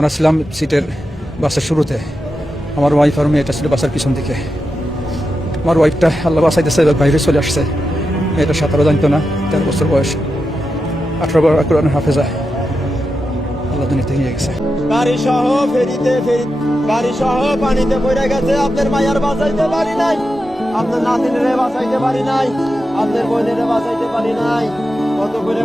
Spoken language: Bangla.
আমরা ছিলাম সিটের বাসের শুরুতে, আমার ওয়াইফ আর মেয়েটা ছিল বাসের পিছন দিকে। আমার ওয়াইফটা আল্লাহ বাসাইতেছে, বাইরে চলে আসছে। মেয়েটা 17 জানতো না, 13 বছর বয়স, 18 বার কোরআনের হাফেজা, আল্লাহ দুনিয়াতে নিয়ে গেছে। গাড়ি সহ গাড়ি সহ পানিতে পড়ে গেছে। আপনার মায়ের বাঁচাইতে পারি নাই, আপনার নাতিনের বাঁচাইতে পারি নাই, আপনার বোনের বাঁচাইতে পারি নাই। কত করে